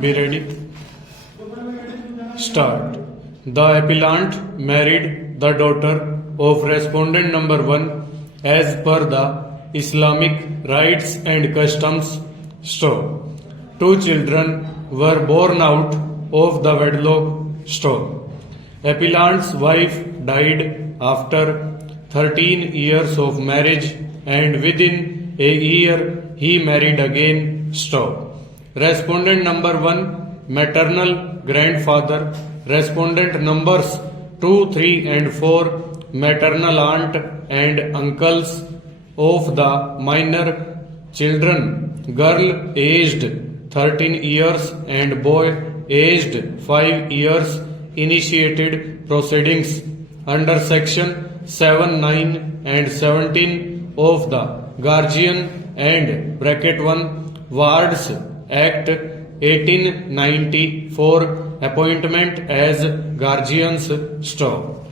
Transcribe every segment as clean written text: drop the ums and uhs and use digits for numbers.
Be ready. Start. The appellant married the daughter of respondent number 1 as per the Islamic rites and customs. Stop. 2 children were born out of the wedlock. Stop. Appellant's wife died after 13 years of marriage and within a year he married again. Stop. Respondent number 1 maternal grandfather. Respondent numbers 2, 3 and 4 maternal aunt and uncles of the minor children, girl aged 13 years and boy aged 5 years, initiated proceedings under section 7, 9 and 17 of the Guardian and bracket 1 Wards Act 1894 appointment as guardians. Stop.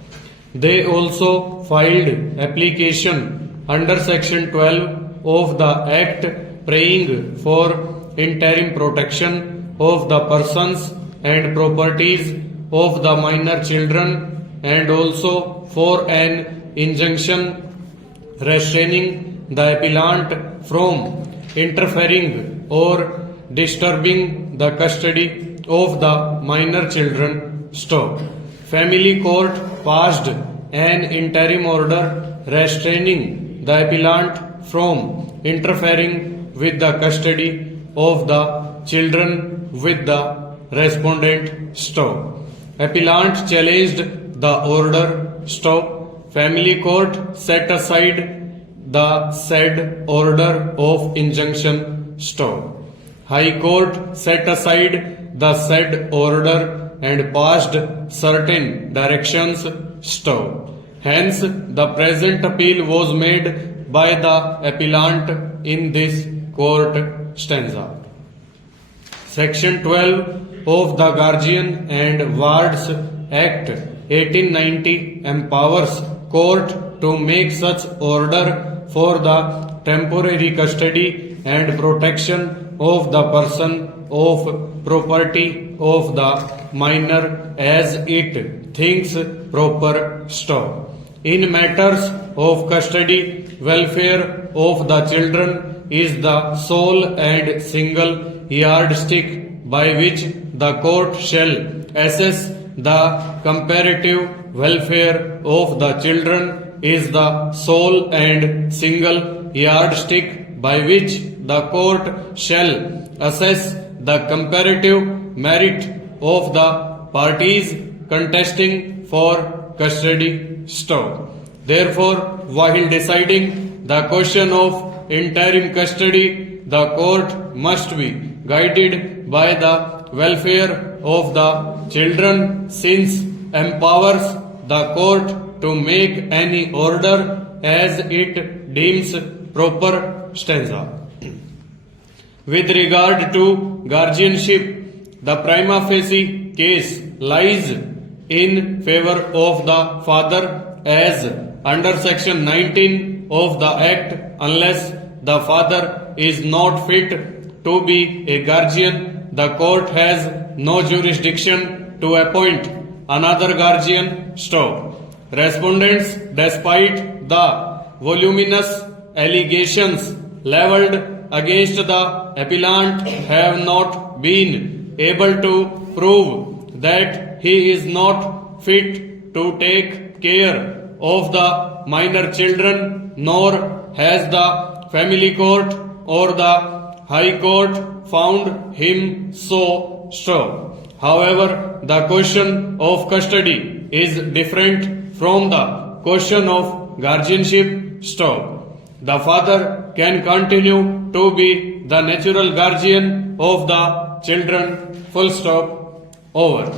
They also filed application under section 12 of the Act praying for interim protection of the persons and properties of the minor children and also for an injunction restraining the appellant from interfering or disturbing the custody of the minor children. Stop. Family court passed an interim order restraining the appellant from interfering with the custody of the children with the respondent. Stop. Appellant challenged the order. Stop. Family court set aside the said order of injunction. Stop. High court set aside the said order and passed certain directions. Stop. Hence, the present appeal was made by the appellant in this court. Stanza. Section 12 of the Guardian and Wards Act 1890 empowers court to make such order for the temporary custody and protection of the person of property of the minor as it thinks proper. Stop. In matters of custody, welfare of the children is the sole and single yardstick by which the court shall assess the comparative welfare of the children is the sole and single yardstick by which the court shall assess the comparative merit of the parties contesting for custody. Stop. Therefore, while deciding the question of interim custody, the court must be guided by the welfare of the children, since empowers the court to make any order as it deems proper. Stanza. With regard to guardianship, the prima facie case lies in favor of the father as under section 19 of the Act unless the father is not fit to be a guardian. The court has no jurisdiction to appoint another guardian. Stop. Respondents, despite the voluminous allegations levelled against the appellant, have not been able to prove that he is not fit to take care of the minor children, nor has the family court or the high court found him so. Stop. However, the question of custody is different from the question of guardianship. Stop. The father can continue to be the natural guardian of the children. Full stop. Over.